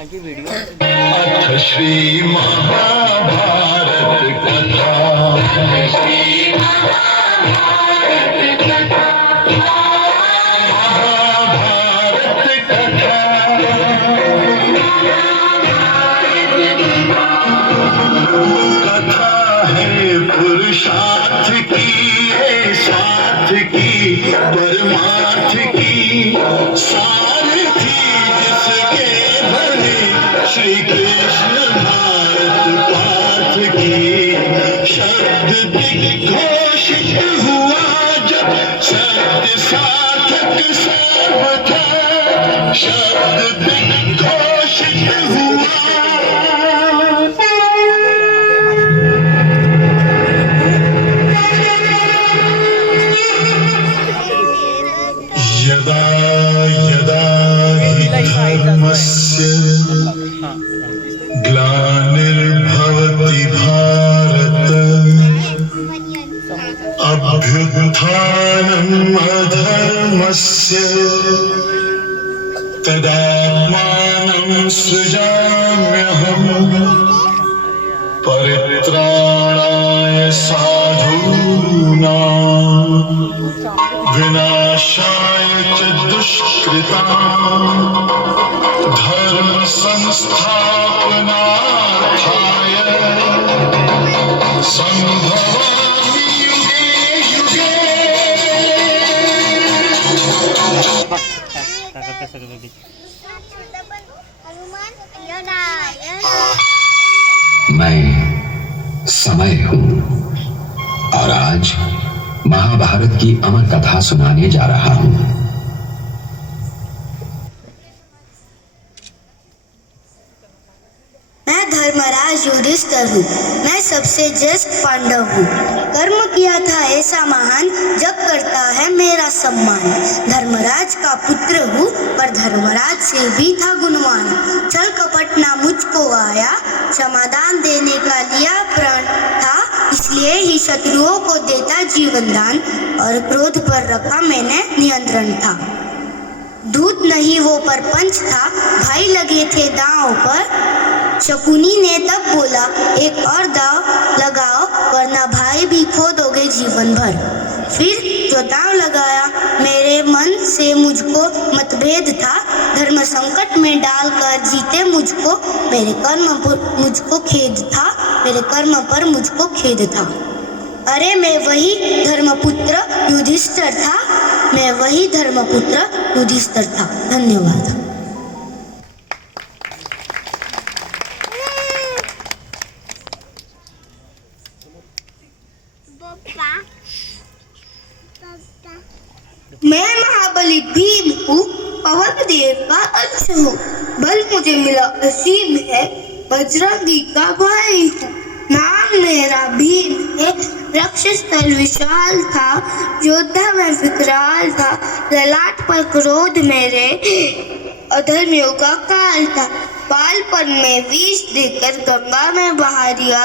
ताकि वीडियो श्री महाभारत कथा, श्री महाभारत कथा, महाभारत कथा, कथा है पुरुषार्थ की, है स्वार्थ की, परमार्थ की, सारथी जिसके बने श्री कृष्ण भारत पार्थ की। शब्द दिग्घोषित हुआ जब सत्य सार्थक सर्वथा, शब्द दिग्घोषित हुआ। यदा यदा हि धर्मस्य ग्लानिर्भवति भारत, अभ्युत्थानम् अधर्मस्य तदात्मानं सृजाम्यहम्, परित्राणाय साधूनां विनाशाय च दुष्कृताम्, धर्म संस्थापनार्थाय संभवामि युगे युगे। मैं समय हूं और आज महाभारत की अमर कथा सुनाने जा रहा हूं। मैं धर्मराज युधिष्ठिर हूँ। मैं सबसे ज्येष्ठ पांडव हूँ। कर्म किया था ऐसा महान, जग करता है मेरा सम्मान। धर्मराज का पुत्र हूँ, पर धर्मराज से भी था गुणवान। छल कपट ना मुझको आया, समाधान देने का लिया प्रण था। इसलिए ही शत्रुओं को देता जीवन दान, और क्रोध पर रखा मैंने नियंत्रण था। दूत नहीं वो परपंच था, भाई लगे थे दांव पर। शकुनी ने तब बोला, एक और दांव लगाओ, वरना भाई भी खो दोगे जीवन भर। फिर जो दांव लगाया, मेरे मन से मुझको मतभेद था। धर्म संकट में डालकर जीते मुझको, मेरे कर्म पर मुझको खेद था, मेरे कर्म पर मुझको खेद था। अरे मैं वही धर्मपुत्र युधिष्ठिर था, मैं वही धर्मपुत्र युधिष्ठिर था। धन्यवाद। मैं महाबली भीम हूँ, पवन देव का अंश हूँ। बल मुझे मिला असीम है, बजरंगी का भाई हूँ। नाम मेरा भीम है, रक्षस्थल विशाल था, योद्धा में विकराल था। ललाट पर क्रोध मेरे, अधर्मियों का काल था। बालपन में विष देकर गंगा में बहा दिया।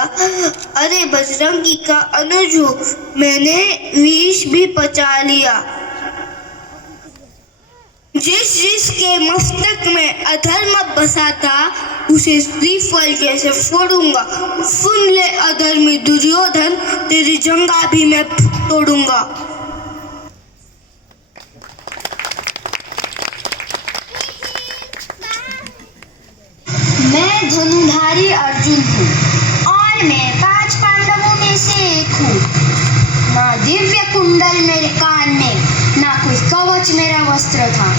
अरे बजरंगी का अनुज हूँ, मैंने विष भी पचा लिया। जिसके मस्तक में अधर्म बसा था, उसे श्रीफल जैसे फोड़ूंगा। सुन ले अधर्मी दुर्योधन, तेरी जंगा भी मैं तोड़ूंगा। मैं धनुधारी अर्जुन हूँ, और मैं 5 पांडवों में से एक हूँ। ना दिव्य कुंडल मेरे कान में, ना कोई कवच मेरा वस्त्र था।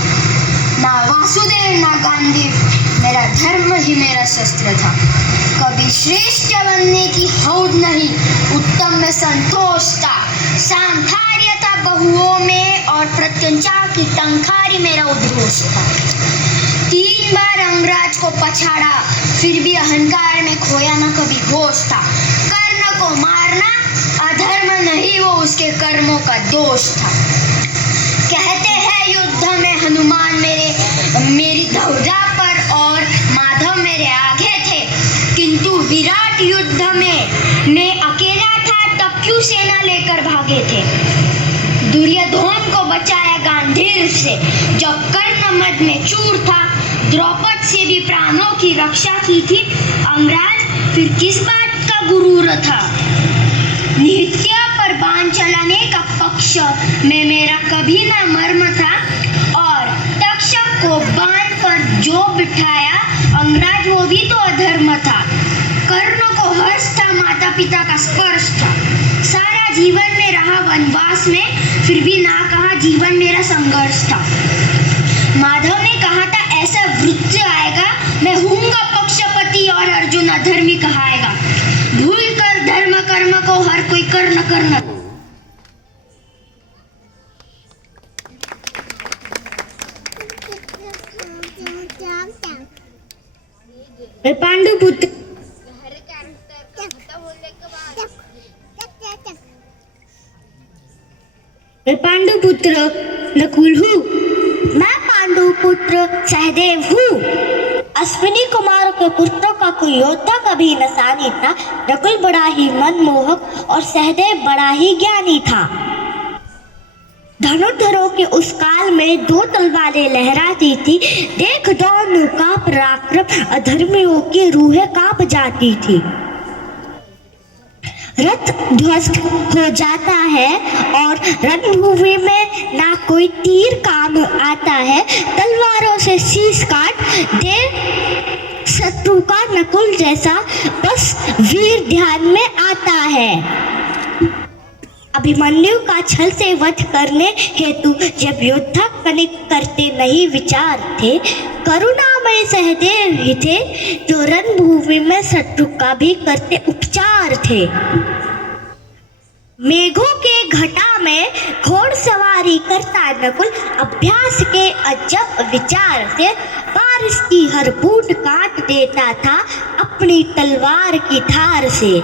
ना वासुदेव ना गांडीव, मेरा धर्म ही मेरा शस्त्र था। कभी श्रेष्ठ बनने की हौद नहीं, उत्तम में संतोष था। सांखार्य था बहुओं में, और प्रत्यंचा की टंकारी मेरा उद्घोष था। 3 बार अंगराज को पछाड़ा, फिर भी अहंकार में खोया न कभी होश था। कर्ण को मारना अधर्म नहीं, वो उसके कर्मों का दोष था। कहते हैं युद्ध में हनुमान मेरी धौजा पर, और माधव मेरे आगे थे। किंतु विराट युद्ध में मैं अकेला था, तब क्यों सेना लेकर भागे थे। दुर्योधन को बचाया गांधीव से, जब कर्ण मद में चूर था। द्रौपद से भी प्राणों की रक्षा की थी अंगराज फिर किस बात का गुरूर था। नित्य पर बाण चलाने का पक्ष में मेरा कभी ना मर्म था और तक्षक को बाण पर जो बिठाया अंगराज वो भी तो अधर्म था। कर्ण को हर्ष था माता पिता का स्पर्श था। सारा जीवन में रहा वनवास में फिर भी ना कहा जीवन मेरा संघर्ष था। माधव ने कहा था ऐसा वृत्त आएगा मैं हूँगा पक्षपति और अर्जुन अधर्मी कहाएगा। भूल कर धर्म कर्म को हर कोई कर न करना। पांडुपुत्र पांडुपुत्र नकुल हूँ। मैं पांडुपुत्र सहदेव हूँ। अश्विनी कुमारों के पुत्रों का कोई योद्धा कभी नसा नहीं था। नकुल बड़ा ही मनमोहक और सहदेव बड़ा ही ज्ञानी था। धनुर्धरों के उस काल में दो तलवारें लहराती थी। देख दोनों का पराक्रम अधर्मियों की रूहें कांप जाती थी। रथ ध्वस्त हो जाता है और रणभूमि में ना कोई तीर काम आता है। तलवारों से शीश काट दे शत्रु का नकुल जैसा बस वीर ध्यान में आता है। अभिमन्यु का छल से वध करने हेतु जब योद्धा कनिक करते नहीं विचार थे। करुणामय सहदेव ही थे जो रणभूमि में शत्रु का भी करते उपचार थे। मेघों के घटा में घोड़सवारी करता नकुल अभ्यास के अजब विचार से बारिश की हर बूंद काट देता था अपनी तलवार की धार से।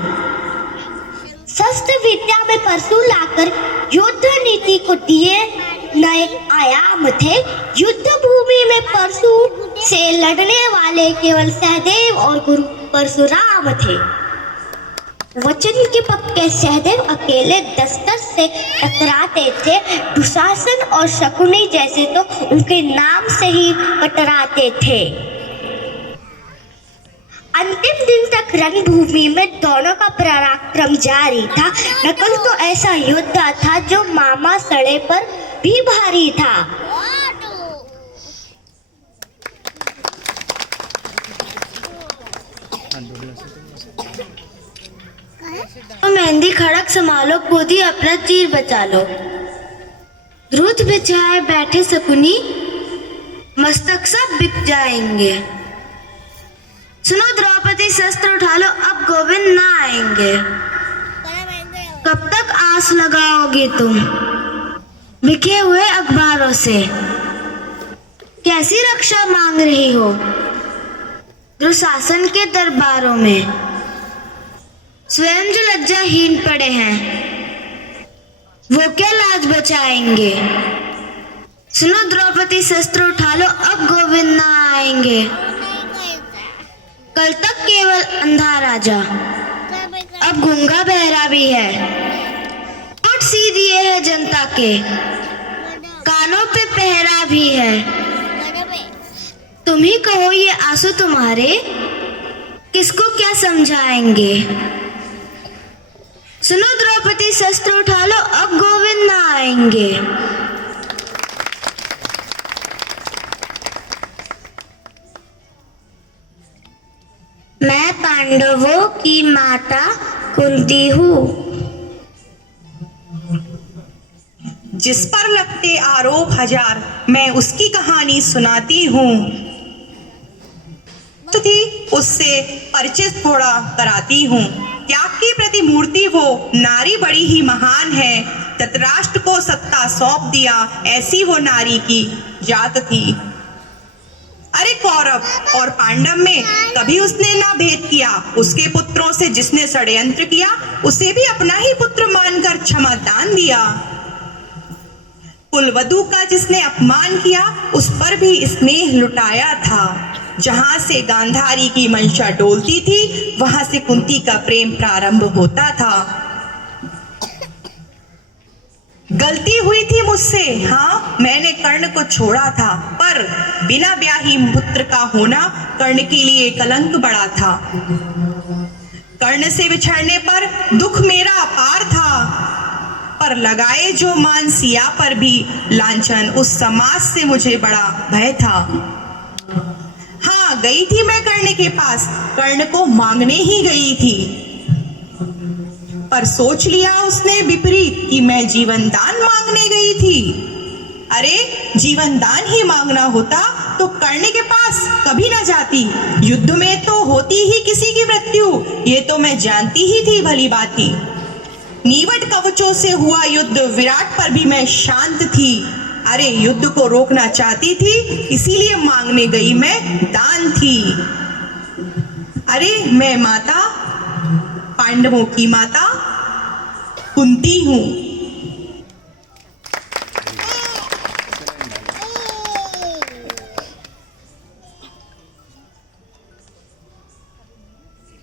शस्त्र विद्या में परशु लाकर युद्ध नीति को दिए नए आयाम थे। युद्ध भूमि में परशु से लड़ने वाले केवल सहदेव और गुरु परशुराम थे। वचन के पक्के सहदेव अकेले दस्तर से टकराते थे। दुशासन और शकुनी जैसे तो उनके नाम से ही कतराते थे। अंतिम दिन तक रणभूमि में दोनों का पराक्रम जारी था। नकुल तो ऐसा योद्धा था जो मामा सड़े पर भी भारी था। मेहंदी खड़क संभालो खुद ही अपना तीर बचा लो। द्रुत बिछाए बैठे शकुनी मस्तक सब बिक जाएंगे। सुनो द्रौपदी शस्त्र उठा लो अब गोविंद ना आएंगे। कब तक आस लगाओगी तुम बिके हुए अखबारों से? कैसी रक्षा मांग रही हो दुशासन के दरबारों में? स्वयं जो लज्जाहीन पड़े हैं वो क्या लाज बचाएंगे? सुनो द्रौपदी शस्त्र उठा लो अब गोविंद ना आएंगे। कल तक केवल अंधा राजा अब गूंगा बहरा भी है। वोट सी दिए है जनता के कानों पे पहरा भी है। तुम ही कहो ये आंसू तुम्हारे किसको क्या समझाएंगे? सुनो द्रौपदी शस्त्र उठा लो अब गोविंद ना आएंगे। मैं पांडवों की माता कुंती हूँ। जिस पर लगते आरोप हजार मैं उसकी कहानी सुनाती हूँ। तो थी उससे परिचय थोड़ा कराती हूँ। त्याग की प्रतिमूर्ति वो नारी बड़ी ही महान है। धृतराष्ट्र को सत्ता सौंप दिया ऐसी वो नारी की जात थी। अरे कौरव और पांडव में कभी उसने ना भेद किया। उसके पुत्रों से जिसने षड्यंत्र किया उसे भी अपना ही पुत्र मानकर क्षमा दान दिया। कुलवधु का जिसने अपमान किया उस पर भी स्नेह लुटाया था। जहां से गांधारी की मंशा डोलती थी वहां से कुंती का प्रेम प्रारंभ होता था। गलती हुई थी मुझसे, हाँ मैंने कर्ण को छोड़ा था, पर बिना ब्याही पुत्र का होना कर्ण के लिए कलंक बड़ा था। कर्ण से बिछड़ने पर दुख मेरा अपार था, पर लगाए जो मान सिया पर भी लांछन, उस समाज से मुझे बड़ा भय था। हाँ गई थी मैं कर्ण के पास, कर्ण को मांगने ही गई थी, पर सोच लिया उसने विपरीत कि मैं जीवन दान मांगने गई थी। अरे जीवन दान ही मांगना होता तो कर्ण के पास कभी ना जाती, युद्ध में तो होती ही किसी की मृत्यु, ये तो मैं जानती ही थी भली बाती। नीवट कवचों से हुआ युद्ध, विराट पर भी मैं शांत थी। अरे युद्ध को रोकना चाहती थी, इसीलिए मांगने गई मैं दान थी। अरे मैं माता, पांडवों की माता कुंती हूँ।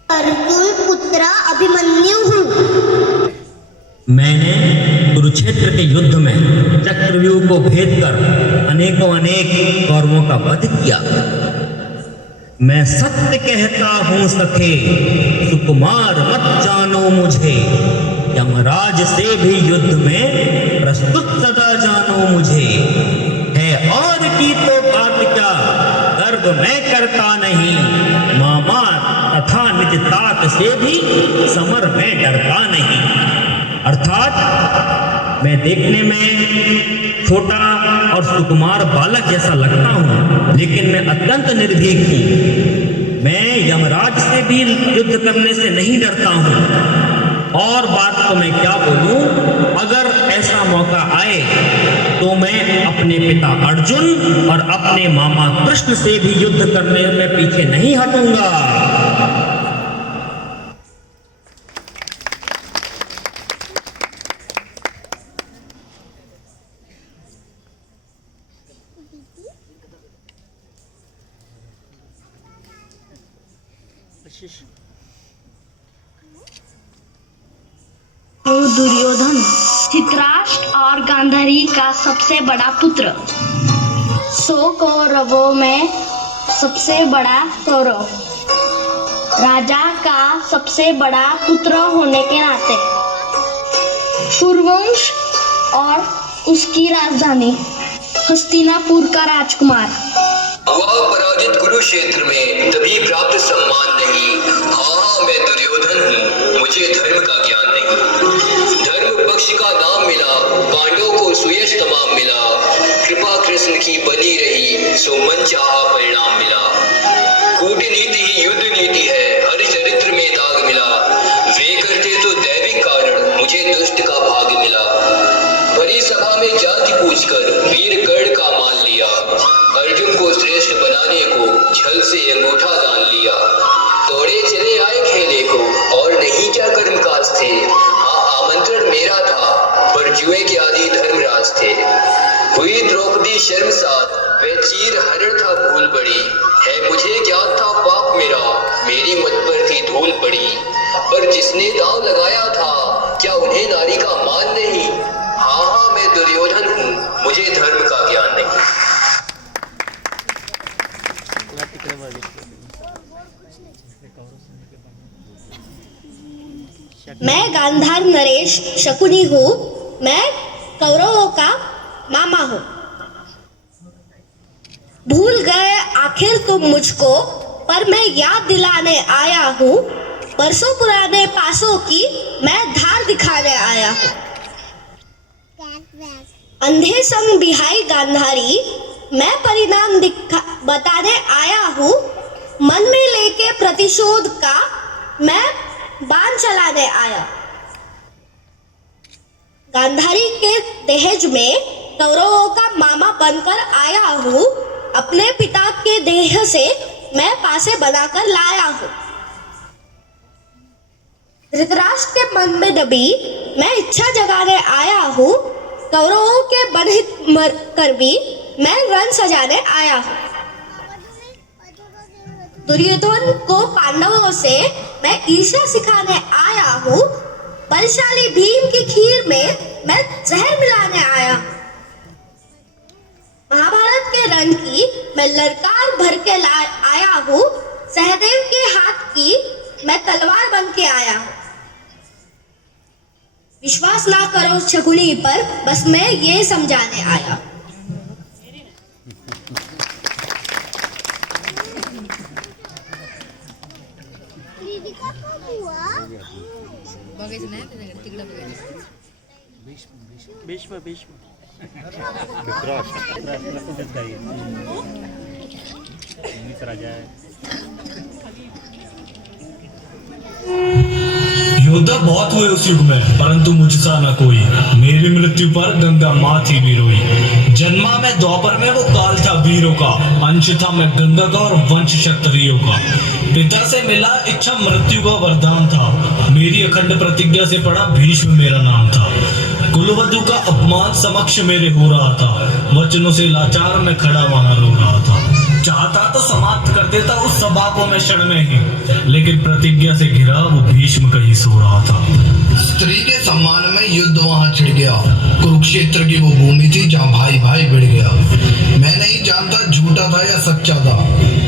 अर्जुन पुत्रा अभिमन्यु हूँ। मैंने कुरुक्षेत्र के युद्ध में चक्रव्यूह को भेद कर अनेकों अनेक कौरवों का वध किया। मैं सत्य कहता हूँ सखे, सुकुमार मत जानो मुझे, यमराज से भी युद्ध में प्रस्तुत सदा जानो मुझे। है और की तो बात क्या, गर्व मैं करता नहीं, मामा तथा निज तात से भी समर में डरता नहीं। अर्थात मैं देखने में छोटा और सुकुमार बालक जैसा लगता हूँ, लेकिन मैं अत्यंत निर्भीक हूँ। मैं यमराज से भी युद्ध करने से नहीं डरता हूँ। और बात तो मैं क्या बोलूं, अगर ऐसा मौका आए तो मैं अपने पिता अर्जुन और अपने मामा कृष्ण से भी युद्ध करने में पीछे नहीं हटूंगा। दुर्योधन धृतराष्ट्र और गांधारी का सबसे बड़ा पुत्र, 100 कौरवों में सबसे बड़ा कौरव, राजा का सबसे बड़ा पुत्र होने के नाते सूर्यवंश और उसकी राजधानी हस्तिनापुर का राजकुमार। वह पराजित कुरुक्षेत्र में तभी प्राप्त सम्मान नहीं। हाँ मैं दुर्योधन हूँ, मुझे धर्म का ज्ञान नहीं। धर्म पक्ष का नाम मिला, पांडवों को सुयश तमाम मिला। कृपा कृष्ण की बनी रही, सो मन चाहा परिणाम मिला। कूटनीति ही युद्ध नीति है, हर चरित्र में दाग मिला। वे करते तो दैविक कारण, मुझे दुष्ट का भाग मिला। बड़ी सभा में जाति पूछकर वीर गढ़ का मान लिया। अर्जुन को श्रेष्ठ बनाने को छल से अंगूठा दान लिया। तोड़े चले आए खेले को, और नहीं क्या कर्म काज थे। हाँ आमंत्रण मेरा था, पर जुए के आदि धर्मराज थे। हुई द्रौपदी शर्मसार, वे चीर हरण था भूल बड़ी। है मुझे ज्ञात था पाप मेरा, मेरी मत पर थी धूल पड़ी। पर जिसने दांव लगाया था, क्या उन्हें नारी का मान नहीं। हाँ हाँ मैं दुर्योधन हूँ, मुझे धर्म का ज्ञान नहीं। मैं गांधार नरेश शकुनी हूँ। मैं कौरवों का मामा हूँ। भूल गए आखिर तुम मुझको, पर मैं याद दिलाने आया हूँ। बरसों पुराने पासों की मैं धार दिखाने आया हूँ। अंधे संग बिहाई गांधारी, मैं परिणाम बताने आया हूँ। मन में लेके प्रतिशोध का मैं बाण चलाने आया। गांधारी के दहेज में कौरवों का मामा बनकर आया हूँ। अपने पिता के देह से मैं पासे बनाकर लाया हूँ। धृतराष्ट्र के मन में दबी मैं इच्छा जगाने आया हूँ। कौरवों के बनहित मर कर भी मैं रण सजाने आया हूँ। दुर्योधन को पांडवों से मैं ईर्ष्या सिखाने आया हूँ। बलशाली भीम की खीर में मैं जहर मिलाने आया। मैं ललकार भर के आया हूँ, सहदेव के हाथ की मैं तलवार बन के आया हूँ। विश्वास ना करो शकुनी पर, बस मैं ये समझाने आया। योद्धा बहुत हुए उस युग में, परंतु मुझसा न कोई। मेरी मृत्यु पर गंगा माँ थी भी रोई। जन्मा मैं द्वापर में, वो काल था वीरों का। अंश था मैं गंगा का और वंश क्षत्रियों का। पिता से मिला इच्छा मृत्यु का वरदान था। मेरी अखंड प्रतिज्ञा से पड़ा भीष्म मेरा नाम था। कुलवधु का अपमान समक्ष मेरे हो रहा था। वचनों से लाचार मैं खड़ा वहां रो रहा था। चाहता तो समाप्त कर देता उस सभा को मैं क्षण में ही, लेकिन प्रतिज्ञा से घिरा वो भीष्म कहीं सो रहा था। स्त्री के सम्मान में युद्ध वहां छिड़ गया। कुरुक्षेत्र की वो भूमि थी जहां भाई भाई भिड़ गया। मैं नहीं जानता झूठा था या सच्चा था,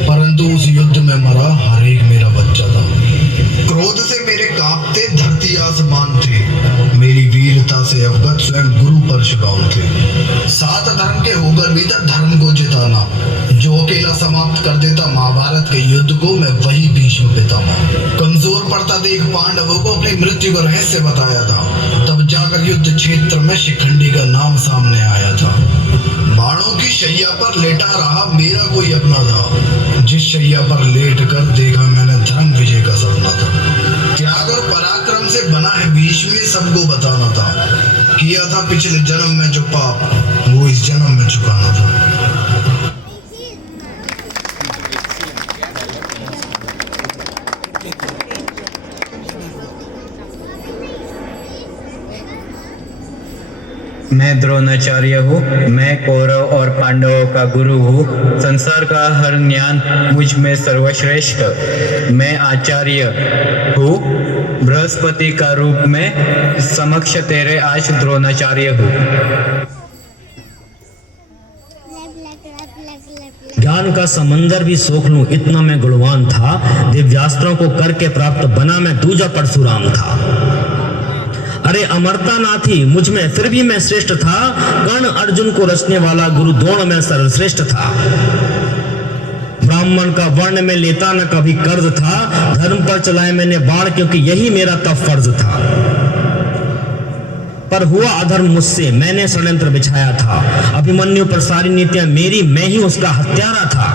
परंतु उस युद्ध में मरा हर एक मेरा बच्चा था। क्रोध से मेरे कांपते धरती आसमान थे। मेरी वीरता से अवगत स्वयं गुरु परशुराम थे। 7 धर्म के होकर भी धर्म को जिताना, जो अकेला समाप्त कर देता महाभारत के युद्ध को, मैं वही भीष्म पितामह। कमजोर पड़ता देख पांडवों को अपनी मृत्यु का रहस्य बताया था। तब जाकर युद्ध क्षेत्र में शिखंडी का नाम सामने आया था। बाणों की शैया पर लेटा रहा मेरा कोई अपना था। जिस शैया पर लेट कर देखा मैंने धर्म विजय का सपना था। त्याग और पराक्रम से बना है भीष्म, ये सबको बताना था। किया था पिछले जन्म में जो पाप, वो इस जन्म में चुकाना था। मैं द्रोणाचार्य हूँ। मैं कौरव और पांडवों का गुरु हूँ। संसार का हर ज्ञान मुझ में सर्वश्रेष्ठ। मैं आचार्य हूँ। बृहस्पति का रूप में समक्ष तेरे आज द्रोणाचार्य हूँ। ज्ञान का समंदर भी सोख लूं, इतना मैं गुणवान था। दिव्यास्त्रों को करके प्राप्त बना मैं दूजा परशुराम था। अरे अमरता ना थी मुझ में, फिर भी मैं श्रेष्ठ था। कर्ण अर्जुन को रचने वाला गुरु द्रोण में सर्वश्रेष्ठ था। ब्राह्मण का वर्ण में लेता न कभी कर्ज था। धर्म पर चलाए मैंने बाण, क्योंकि यही मेरा तब फर्ज था। पर हुआ अधर्म मुझसे, मैंने षड्यंत्र बिछाया था। अभिमन्यु पर सारी नीतियां मेरी, मैं ही उसका हत्यारा था।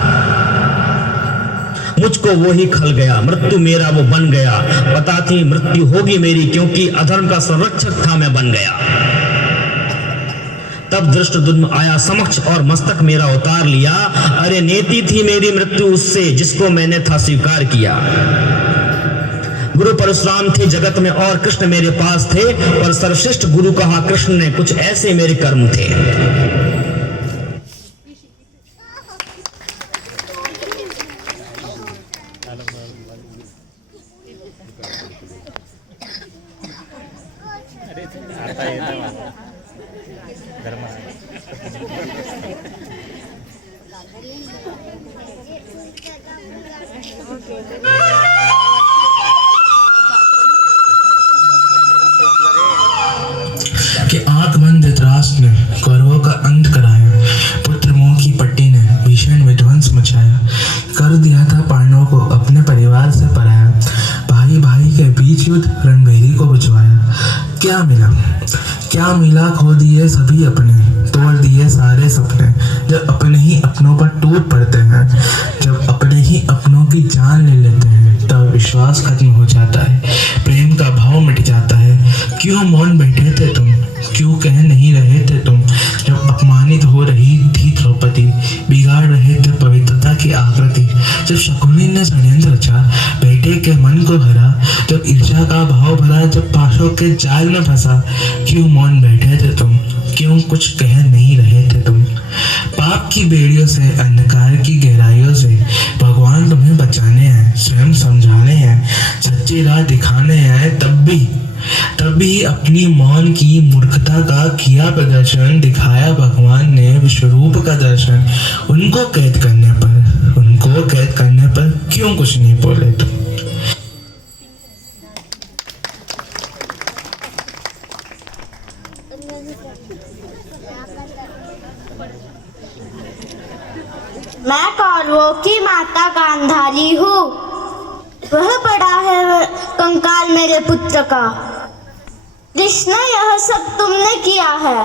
मुझको वो ही खल गया, मृत्यु मेरा वो बन गया। पता थी मृत्यु होगी मेरी, क्योंकि अधर्म का संरक्षक था मैं बन गया। तब धृष्टद्युम्न आया समक्ष और मस्तक मेरा उतार लिया। अरे नेति थी मेरी मृत्यु उससे, जिसको मैंने था स्वीकार किया। गुरु परशुराम थे जगत में और कृष्ण मेरे पास थे, पर सर्वश्रेष्ठ गुरु कहा कृष्ण ने, कुछ ऐसे मेरे कर्म थे। कि आंख बंद धृतराष्ट्र ने कौरवों का अंत कराया। पुत्र मोह की पट्टी ने भीषण विध्वंस मचाया। कर दिया था पांडवों को अपने परिवार से पराया। भाई भाई के बीच युद्ध रणभेरी को बुझवाया। क्या मिला क्या मिला, खो दिए सभी अपने, तोड़ दिए सारे सपने। जब अपने ही अपनों पर टूट पड़ते हैं, जब अपने ही अपनों की जान ले लेते हैं, तब विश्वास खत्म हो जाता है, प्रेम का भाव मिट जाता है। क्यों मौन बैठे थे तुम, क्यों कह नहीं रहे थे तुम, जब अपमानित हो रही थी द्रौपदी, बिगाड़ रहे थे पवित्रता की आकृति। जब शकुनी ने षड्यंत्र रचा, बेटे के मन को हरा, जब ईर्ष्या का भाव भरा, जब पाशों के जाल में फंसा, क्यों मौन बैठे थे तुम, क्यों कुछ कह नहीं रहे थे तुम। पाप की बेड़ियों से, अंधकार की गहराइयों से भगवान तुम्हें बचाने हैं, स्वयं समझाने हैं, सच्ची राह दिखाने हैं। तब तभी अपनी मौन की मूर्खता का किया प्रदर्शन दिखाया भगवान ने विश्वरूप का दर्शन। उनको कैद करने पर क्यों कुछ नहीं बोले तुम? मैं कौरवों की माता गांधारी हूँ। वह पड़ा है कंकाल मेरे पुत्र का। कृष्ण, यह सब तुमने किया है।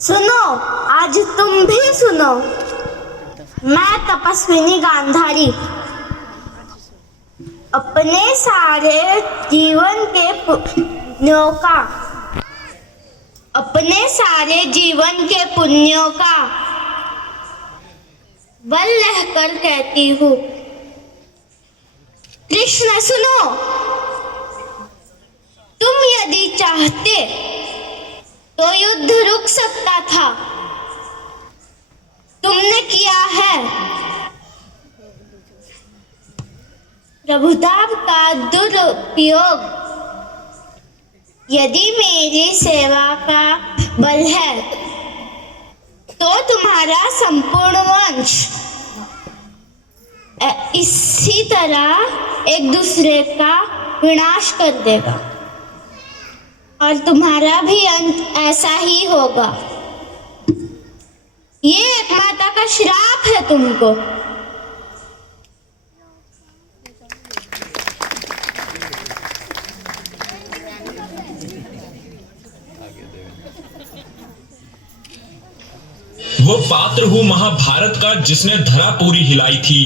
सुनो, आज तुम भी सुनो। मैं तपस्विनी गांधारी अपने सारे जीवन के पुण्यों का बल रहकर कहती हूँ, कृष्ण सुनो, तुम यदि चाहते तो युद्ध रुक सकता था। तुमने किया है। प्रभुता का दुरुपयोग। यदि मेरी सेवा का बल है तो तुम्हारा संपूर्ण वंश इसी तरह एक दूसरे का विनाश कर देगा और तुम्हारा भी अंत ऐसा ही होगा। ये एक माता का श्राप है तुमको। वो पात्र हूँ महाभारत का जिसने धरा पूरी हिलाई थी।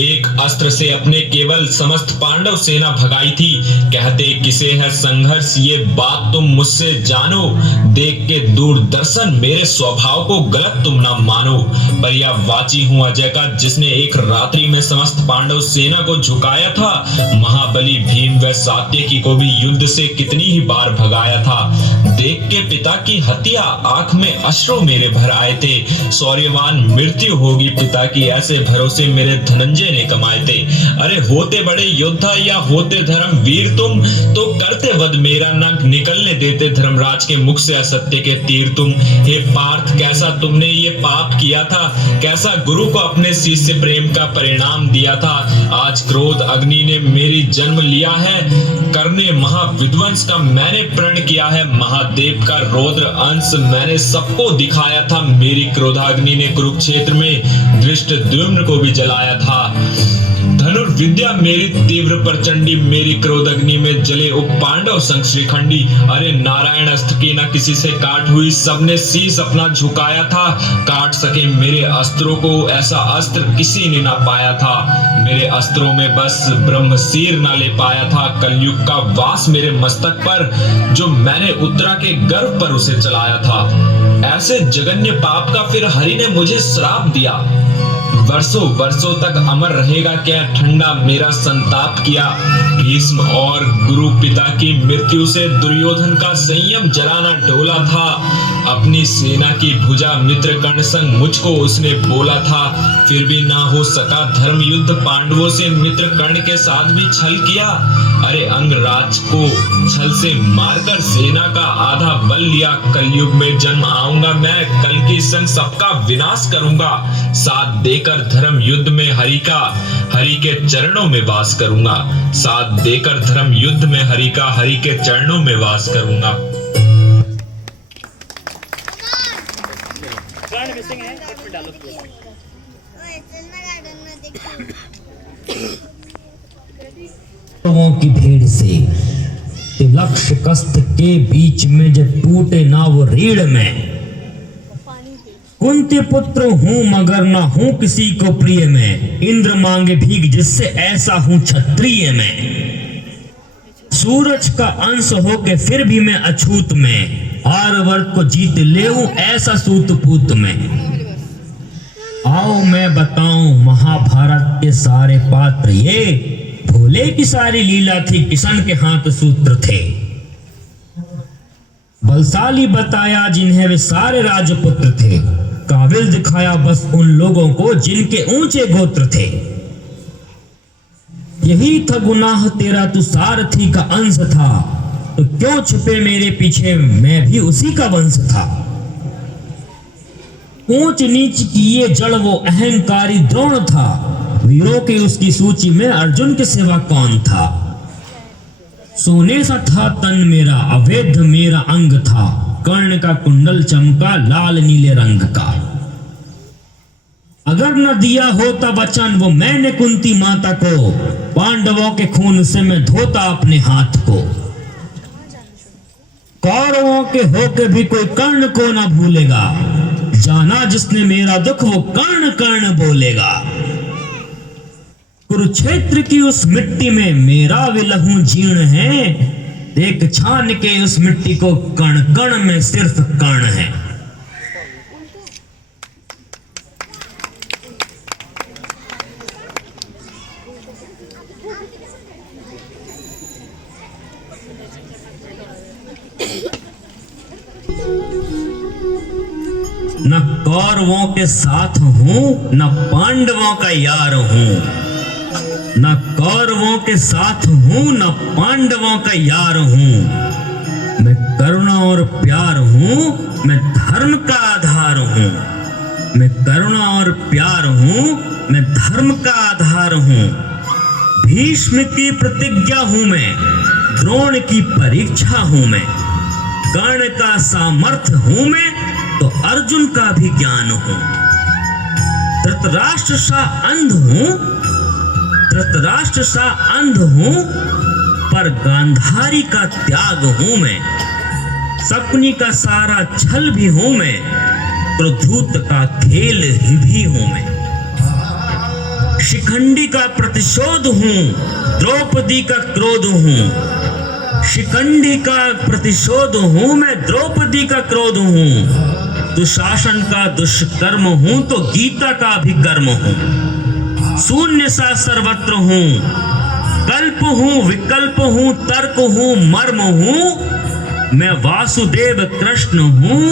एक अस्त्र से अपने केवल समस्त पांडव सेना भगाई थी। कहते किसे है संघर्ष ये बात तुम मुझसे जानो। देख के दूरदर्शन मेरे स्वभाव को गलत तुम ना मानो। पर यह वाची हूँ अजय का जिसने एक रात्रि में समस्त पांडव सेना को झुकाया था। महाबली भीम व सात्यकी को भी युद्ध से कितनी ही बार भगाया था। देख के पिता की हत्या आंख में अश्रु मेरे भर आए थे। शौर्यवान मृत्यु होगी पिता की ऐसे भरोसे मेरे धनंजय ने कमाए थे। अरे होते बड़े योद्धा या होते धर्म वीर तुम तो करते वध मेरा न निकलने देते धर्मराज के मुख से असत्य के तीर तुम। हे पार्थ कैसा तुमने ये पाप किया था। कैसा गुरु को अपने शिष्य प्रेम का परिणाम दिया था। आज क्रोध अग्नि ने मेरी जन्म लिया है। करने महाविध्वंस का मैंने प्रण किया है। महादेव का रौद्र अंश मैंने सबको दिखाया था। मेरी क्रोधाग्नि ने कुरुक्षेत्र में धृष्टद्युम्न को भी जलाया था। धनुर्विद्या मेरी तीव्र प्रचंडी मेरी क्रोधाग्नि में जले उप पांडव संग श्रीखंडी। अरे नारायण अस्त्र की ना किसी से काट हुई सबने शीश अपना झुकाया था। काट सके मेरे अस्त्रों को ऐसा अस्त्र किसी ने ना पाया था। मेरे अस्त्रों में बस ब्रह्म सिर ना ले पाया था। कलयुग का वास मेरे मस्तक पर जो मैंने उत्तरा के गर्भ पर उसे चलाया था। ऐसे जघन्य पाप का फिर हरि ने मुझे श्राप दिया। वर्षों वर्षों तक अमर रहेगा क्या ठंडा मेरा संताप किया। भीष्म और गुरु पिता की मृत्यु से दुर्योधन का संयम जलाना डोला था। अपनी सेना की भुजा मित्र कर्ण संग मुझको उसने बोला था। फिर भी ना हो सका धर्म युद्ध पांडवों से मित्र कर्ण के साथ भी छल किया। अरे अंगराज को छल से मारकर सेना का आधा बल लिया। कलयुग में जन्म आऊंगा मैं कल की संग सबका विनाश करूंगा। साथ देकर धर्म युद्ध में हरि के चरणों में वास करूंगा। साथ देकर धर्म युद्ध में हरि के चरणों में वास करूंगा। की भीड़ से लक्ष्य कस्त के बीच में जब टूटे ना वो रीढ़ में। कुंती पुत्र हूं मगर ना हूं किसी को प्रिय में। इंद्र मांगे भीख जिससे ऐसा हूं क्षत्रिय में। सूरज का अंश हो के फिर भी मैं अछूत में। आर्यवर्त को जीत लेऊं ऐसा सूत पूत में। आओ मैं बताऊं महाभारत के सारे पात्र ये। भोले की सारी लीला थी किशन के हाथ सूत्र थे। बलशाली बताया जिन्हें वे सारे राजपुत्र थे। काबिल दिखाया बस उन लोगों को जिनके ऊंचे गोत्र थे। यही था गुनाह तेरा, तू सारथी का अंश था, तो क्यों छुपे मेरे पीछे, मैं भी उसी का वंश था। ऊंच नीच की ये जड़ वो अहंकारी द्रोण था, वीरों की उसकी सूची में अर्जुन के सिवा कौन था। सोने सा था तन मेरा, अवैध मेरा अंग था, कर्ण का कुंडल चमका लाल नीले रंग का। अगर न दिया होता वचन वो मैंने कुंती माता को, पांडवों के खून से मैं धोता अपने हाथ को। कौरवों के होके भी कोई कर्ण को ना भूलेगा, जाना जिसने मेरा दुख वो कर्ण कर्ण बोलेगा। कुरुक्षेत्र की उस मिट्टी में मेरा विलहू जीर्ण है, देख छान के उस मिट्टी को, कण कण में सिर्फ कर्ण है। न कौरवों के साथ हूं, न पांडवों का यार हूं, न कौरवों के साथ हूं, न पांडवों का यार हूं। मैं करुणा और प्यार हूं, मैं धर्म का आधार हूं। मैं करुणा और प्यार हूं, मैं धर्म का आधार हूं। भीष्म की प्रतिज्ञा हूं मैं, द्रोण की परीक्षा हूं मैं। कर्ण का सामर्थ्य हूं मैं, तो अर्जुन का भी ज्ञान हूं। धृतराष्ट्र सा अंध हूं, धृतराष्ट्र सा अंध हूं, पर गांधारी का त्याग हूं मैं। सपनी का सारा छल भी हूं मैं, क्रोधूत का खेल भी हूं मैं। शिखंडी का प्रतिशोध हूं, द्रौपदी का क्रोध हूं। शिखंडी का प्रतिशोध हूं मैं, द्रौपदी का क्रोध हूं। दुशासन का दुष्कर्म हूं, तो गीता का भी कर्म हूं। शून्य सा सर्वत्र हूं, कल्प हूं, विकल्प हूं, तर्क हूं, मर्म हूं। मैं वासुदेव कृष्ण हूं,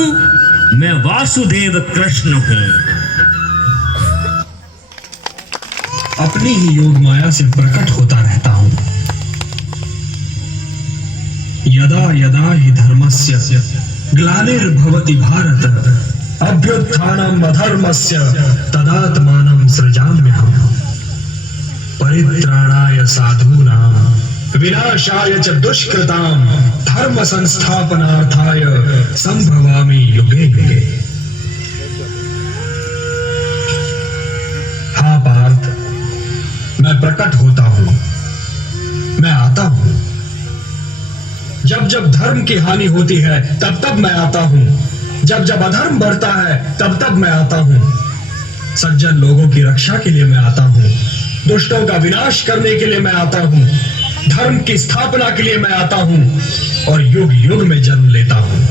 मैं वासुदेव कृष्ण हूं। अपनी ही योग माया से प्रकट होता रहता हूं। यदा यदा हि धर्मस्य ग्लानिर्भवति भारत, अभ्युत्थानम् अधर्मस्य तदात्मानं सृजाम्यहम्। परित्राणाय साधूनां विनाशाय च दुष्कृतां, धर्म संस्थापनार्थाय संभवामि युगे युगे। हाँ पार्थ, मैं प्रकट होता हूं, मैं आता हूं। जब जब धर्म की हानि होती है तब तब मैं आता हूं। जब जब अधर्म बढ़ता है तब तब मैं आता हूं। सज्जन लोगों की रक्षा के लिए मैं आता हूं, दुष्टों का विनाश करने के लिए मैं आता हूं, धर्म की स्थापना के लिए मैं आता हूं और युग युग में जन्म लेता हूं।